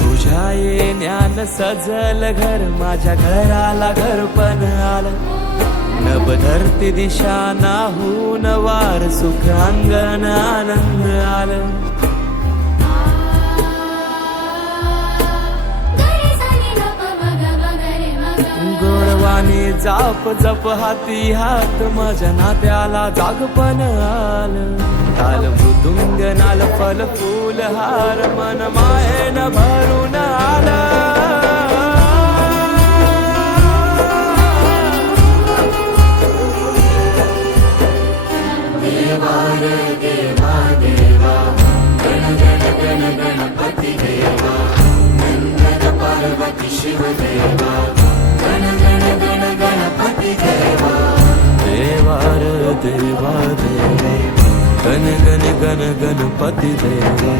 तुझ्या येण्यानं सजल घर, माझ्या घराला घर पण आलं. नभ धरती दिशा नाहून वार, सुख अंगण आनंद आलं. गोडवाणी जाप जप हाती हात, माझ्या नात्याला जागपण आलं. ताल मृदुंग नाल फल फूल हार, मन मायेन भरून आलं. देवा रे देवा देवा, गण गण गण गणपती देवा. नंदन पार्वती शिव देवा, गण गण गण गणपती देवा. देवा रे देवा देवा, गण गण गण गणपती देवा.